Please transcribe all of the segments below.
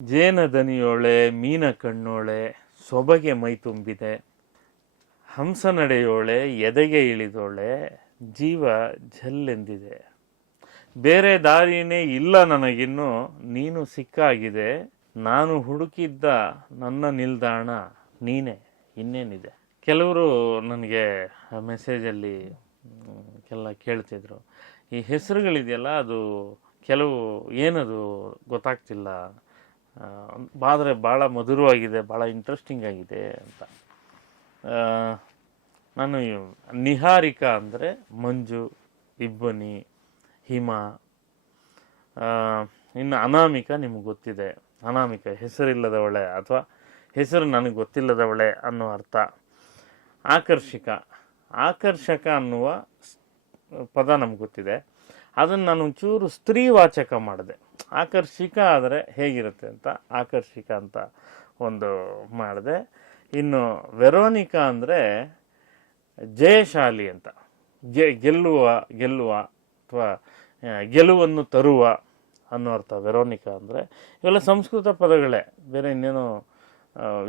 ಜೇನ ದನಿಯೋಳೆ, ಮೀನ ಕಣ್ಣೋಳೆ, ಸೊಬಗೆ ಮೈ ತುಂಬಿದೆ. ಹಂಸ ನಡೆಯೋಳೆ, ಎದೆಗೆ ಇಳಿದೋಳೆ, ಜೀವ ಝಲ್ಲೆಂದಿದೆ. ಬೇರೆ ದಾರಿನೇ ಇಲ್ಲ ನನಗಿನ್ನು, ನೀನು ಸಿಕ್ಕಾಗಿದೆ, ನಾನು ಹುಡುಕಿದ್ದ ನನ್ನ ನಿಲ್ದಾಣ ನೀನೇ, ಇನ್ನೇನಿದೆ. ಕೆಲವರು ನನಗೆ ಮೆಸೇಜಲ್ಲಿ ಎಲ್ಲ ಕೇಳ್ತಿದ್ರು. ಈ ಹೆಸರುಗಳಿದೆಯಲ್ಲ, ಅದು ಕೆಲವು ಏನದು ಗೊತ್ತಾಗ್ತಿಲ್ಲ. ಆದರೆ ಭಾಳ ಮಧುರವಾಗಿದೆ ಭಾಳ ಇಂಟ್ರೆಸ್ಟಿಂಗ್ ಆಗಿದೆ ಅಂತ. ನಾನು ನಿಹಾರಿಕಾ ಅಂದರೆ ಮಂಜು, ಇಬ್ಬನಿ, ಹಿಮ ಇನ್ನು ಅನಾಮಿಕ ನಿಮ್ಗೆ ಗೊತ್ತಿದೆ. ಅನಾಮಿಕ ಹೆಸರಿಲ್ಲದವಳೆ ಅಥವಾ ಹೆಸರು ನನಗೆ ಗೊತ್ತಿಲ್ಲದವಳೆ ಅನ್ನೋ ಅರ್ಥ. ಆಕರ್ಷಿಕ. ಆಕರ್ಷಕ ಅನ್ನುವ ಪದ ನಮ್ಗೆ ಗೊತ್ತಿದೆ. ಅದನ್ನು ನಾನು ಒಂಚೂರು ಸ್ತ್ರೀವಾಚಕ ಮಾಡಿದೆ. ಆಕರ್ಷಿಕ ಆದರೆ ಹೇಗಿರುತ್ತೆ ಅಂತ, ಆಕರ್ಷಿಕ ಅಂತ ಒಂದು ಮಾಡಿದೆ. ಇನ್ನು ವೆರೋನಿಕಾ ಅಂದರೆ ಜಯಶಾಲಿ ಅಂತ. ಗೆ ಗೆಲ್ಲುವ ಗೆಲ್ಲುವ ಅಥವಾ ಗೆಲುವನ್ನು ತರುವ ಅನ್ನೋ ಅರ್ಥ ವೆರೋನಿಕಾ ಅಂದರೆ. ಇವೆಲ್ಲ ಸಂಸ್ಕೃತ ಪದಗಳೇ, ಬೇರೆ ಇನ್ನೇನು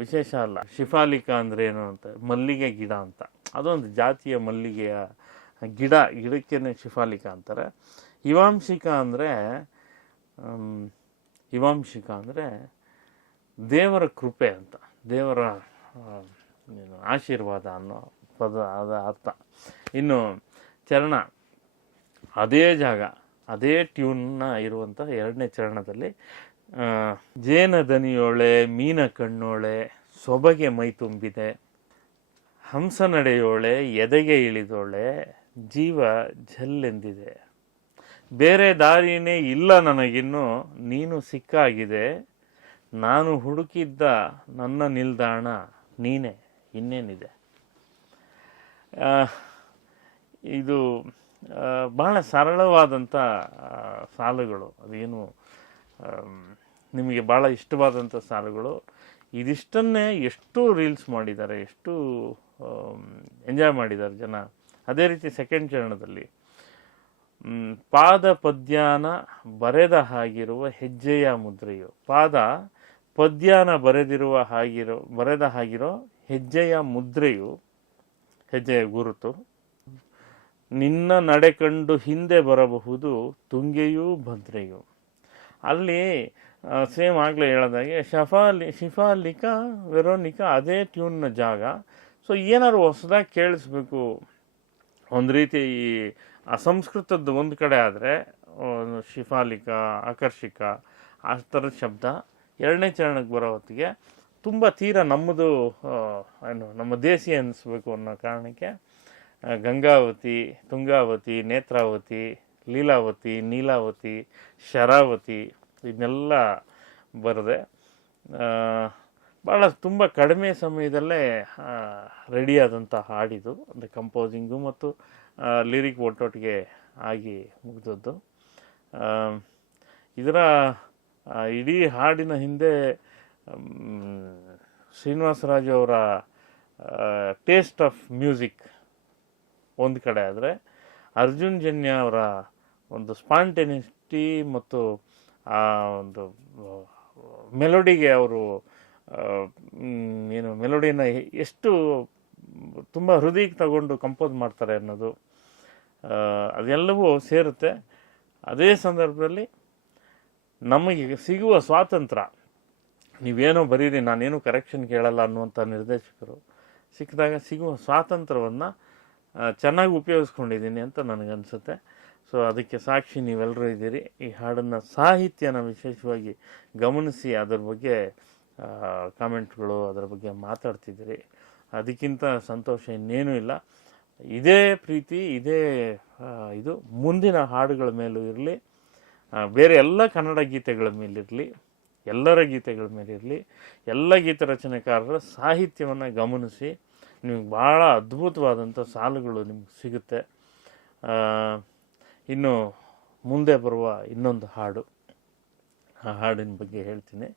ವಿಶೇಷ ಅಲ್ಲ. ಶಿಫಾಲಿಕಾ ಅಂದರೆ ಏನು ಅಂತ, ಮಲ್ಲಿಗೆ ಗಿಡ ಅಂತ. ಅದೊಂದು ಜಾತಿಯ ಮಲ್ಲಿಗೆಯ ಗಿಡ, ಗಿಡಕ್ಕೇನೆ ಶಿಫಾಲಿಕಾ ಅಂತಾರೆ. ಇವಾಂಶಿಕಾ ಅಂದರೆ ಇವಾಂಶಿಕಾ ಅಂದರೆ ದೇವರ ಕೃಪೆ ಅಂತ. ದೇವರ ಏನು, ಆಶೀರ್ವಾದ ಅನ್ನೋ ಪದ, ಅದ ಅರ್ಥ. ಇನ್ನು ಚರಣ, ಅದೇ ಜಾಗ, ಅದೇ ಟ್ಯೂನ್ನ ಇರುವಂಥ ಎರಡನೇ ಚರಣದಲ್ಲಿ ಜೇನ ದನಿಯೋಳೆ, ಮೀನ ಕಣ್ಣೋಳೆ, ಸೊಬಗೆ ಮೈ ತುಂಬಿದೆ, ಹಂಸ ನಡೆಯೋಳೆ, ಎದೆಗೆ ಇಳಿದೋಳೆ, ಜೀವ ಝಲ್ಲೆಂದಿದೆ. ಬೇರೆ ದಾರಿನೇ ಇಲ್ಲ ನನಗಿನ್ನು, ನೀನು ಸಿಕ್ಕಾಗಿದೆ, ನಾನು ಹುಡುಕಿದ್ದ ನನ್ನ ನಿಲ್ದಾಣ ನೀನೇ, ಇನ್ನೇನಿದೆ. ಇದು ಬಹಳ ಸರಳವಾದಂಥ ಸಾಲುಗಳು. ಅದೇನು ನಿಮಗೆ ಭಾಳ ಇಷ್ಟವಾದಂಥ ಸಾಲುಗಳು. ಇದಿಷ್ಟನ್ನೇ ಎಷ್ಟು ರೀಲ್ಸ್ ಮಾಡಿದ್ದಾರೆ, ಎಷ್ಟು ಎಂಜಾಯ್ ಮಾಡಿದ್ದಾರೆ ಜನ. ಅದೇ ರೀತಿ ಸೆಕೆಂಡ್ ಚರಣದಲ್ಲಿ ಪಾದ ಪದ್ಯಾನ ಬರೆದ ಹಾಗಿರುವ ಹೆಜ್ಜೆಯ ಮುದ್ರೆಯು. ಪಾದ ಪದ್ಯಾನ ಬರೆದಿರುವ ಹಾಗಿರೋ, ಬರೆದ ಹಾಗಿರೋ ಹೆಜ್ಜೆಯ ಮುದ್ರೆಯು, ಹೆಜ್ಜೆಯ ಗುರುತು, ನಿನ್ನ ನಡೆ ಕಂಡು ಹಿಂದೆ ಬರಬಹುದು ತುಂಗೆಯೂ ಭದ್ರೆಯು. ಅಲ್ಲಿ ಸೇಮ್ ಆಗಲೇ ಹೇಳೋದಾಗೆ ಶಫಾಲಿ, ಶಿಫಾಲಿಕಾ, ವೆರೋನಿಕಾ ಅದೇ ಟ್ಯೂನ್ನ ಜಾಗ. ಸೊ ಏನಾದ್ರು ಹೊಸದಾಗಿ ಕೇಳಿಸ್ಬೇಕು. ಒಂದು ರೀತಿ ಈ ಅಸಂಸ್ಕೃತದ್ದು ಒಂದು ಕಡೆ ಆದರೆ ಶಿಫಾಲಿಕಾ, ಆಕರ್ಷಿಕ, ಆ ಥರದ ಶಬ್ದ ಎರಡನೇ ಚರಣಕ್ಕೆ ಬರೋ ಹೊತ್ತಿಗೆ ತುಂಬ ತೀರಾ ನಮ್ಮದು ಏನು, ನಮ್ಮ ದೇಸಿ ಅನ್ನಿಸ್ಬೇಕು ಅನ್ನೋ ಕಾರಣಕ್ಕೆ ಗಂಗಾವತಿ, ತುಂಗಾವತಿ, ನೇತ್ರಾವತಿ, ಲೀಲಾವತಿ, ನೀಲಾವತಿ, ಶರಾವತಿ, ಇದನ್ನೆಲ್ಲ ಬರೆದೆ ಭಾಳ ತುಂಬ ಕಡಿಮೆ ಸಮಯದಲ್ಲೇ ರೆಡಿಯಾದಂಥ ಹಾಡಿದು, ಅಂದರೆ ಕಂಪೋಸಿಂಗು ಮತ್ತು ಲಿರಿಕ್ ಒಟ್ಟೊಟ್ಟಿಗೆ ಆಗಿ ಮುಗಿದದ್ದು. ಇದರ ಇಡೀ ಹಾಡಿನ ಹಿಂದೆ ಶ್ರೀನಿವಾಸರಾಜು ಅವರ ಟೇಸ್ಟ್ ಆಫ್ ಮ್ಯೂಸಿಕ್ ಒಂದು ಕಡೆ ಆದರೆ, ಅರ್ಜುನ್ ಜನ್ಯ ಅವರ ಒಂದು ಸ್ಪಾಂಟೆನಿಟಿ ಮತ್ತು, ಆ, ಒಂದು ಮೆಲೋಡಿಗೆ ಅವರು ಏನು ಮೆಲೋಡಿನ ಎಷ್ಟು ತುಂಬ ಹೃದಯಕ್ಕೆ ತಗೊಂಡು ಕಂಪೋಸ್ ಮಾಡ್ತಾರೆ ಅನ್ನೋದು ಅದೆಲ್ಲವೂ ಸೇರುತ್ತೆ. ಅದೇ ಸಂದರ್ಭದಲ್ಲಿ ನಮಗೆ ಸಿಗುವ ಸ್ವಾತಂತ್ರ್ಯ ನೀವೇನೋ ಬರೀರಿ, ನಾನೇನು ಕರೆಕ್ಷನ್ ಕೇಳಲ್ಲ ಅನ್ನುವಂಥ ನಿರ್ದೇಶಕರು ಸಿಕ್ಕಿದಾಗ ಸಿಗುವ ಸ್ವಾತಂತ್ರ್ಯವನ್ನು ಚೆನ್ನಾಗಿ ಉಪಯೋಗಿಸ್ಕೊಂಡಿದ್ದೀನಿ ಅಂತ ನನಗನ್ಸುತ್ತೆ. ಸೊ ಅದಕ್ಕೆ ಸಾಕ್ಷಿ ನೀವೆಲ್ಲರೂ ಇದ್ದೀರಿ. ಈ ಹಾಡನ್ನು ಸಾಹಿತ್ಯನ ವಿಶೇಷವಾಗಿ ಗಮನಿಸಿ, ಅದರ ಬಗ್ಗೆ ಕಾಮೆಂಟ್ಗಳು ಅದರ ಬಗ್ಗೆ ಮಾತಾಡ್ತಿದ್ದೀರಿ. ಅದಕ್ಕಿಂತ ಸಂತೋಷ ಇನ್ನೇನೂ ಇಲ್ಲ. ಇದೇ ಪ್ರೀತಿ, ಇದೇ ಇದು ಮುಂದಿನ ಹಾಡುಗಳ ಮೇಲೂ ಇರಲಿ. ಬೇರೆ ಎಲ್ಲ ಕನ್ನಡ ಗೀತೆಗಳ ಮೇಲಿರಲಿ, ಎಲ್ಲರ ಗೀತೆಗಳ ಮೇಲಿರಲಿ, ಎಲ್ಲ ಗೀತ ರಚನೆಕಾರರ ಸಾಹಿತ್ಯವನ್ನು ಗಮನಿಸಿ ನಿಮಗೆ ಭಾಳ ಅದ್ಭುತವಾದಂಥ ಸಾಲುಗಳು ನಿಮ್ಗೆ ಸಿಗುತ್ತೆ. ಇನ್ನು ಮುಂದೆ ಬರುವ ಇನ್ನೊಂದು ಹಾಡು. ಆ ಹಾಡಿನ ಬಗ್ಗೆ ಹೇಳ್ತೀನಿ.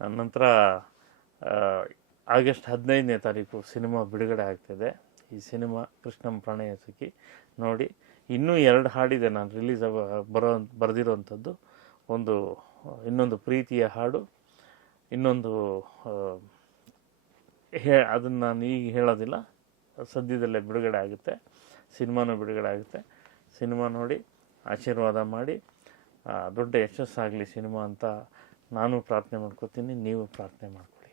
ನಂತರ ಆಗಸ್ಟ್ ಹದಿನೈದನೇ ತಾರೀಕು ಸಿನಿಮಾ ಬಿಡುಗಡೆ ಆಗ್ತಿದೆ. ಈ ಸಿನಿಮಾ ಕೃಷ್ಣಂ ಪ್ರಣಯ ಸುಖಿ ನೋಡಿ. ಇನ್ನೂ ಎರಡು ಹಾಡಿದೆ ನಾನು ರಿಲೀಸ್ ಬರೋ ಬರೆದಿರೋವಂಥದ್ದು ಒಂದು, ಇನ್ನೊಂದು ಪ್ರೀತಿಯ ಹಾಡು, ಇನ್ನೊಂದು ಹೇ, ಅದನ್ನು ನಾನು ಈಗ ಹೇಳೋದಿಲ್ಲ. ಸದ್ಯದಲ್ಲೇ ಬಿಡುಗಡೆ ಆಗುತ್ತೆ. ಸಿನಿಮಾನೂ ಬಿಡುಗಡೆ ಆಗುತ್ತೆ. ಸಿನಿಮಾ ನೋಡಿ, ಆಶೀರ್ವಾದ ಮಾಡಿ ದೊಡ್ಡ ಯಶಸ್ಸಾಗಲಿ ಸಿನಿಮಾ ಅಂತ ನಾನು ಪ್ರಾರ್ಥನೆ ಮಾಡ್ಕೋತೀನಿ ನೀವು ಪ್ರಾರ್ಥನೆ ಮಾಡ್ಕೊಳ್ಳಿ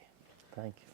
ಥ್ಯಾಂಕ್ ಯು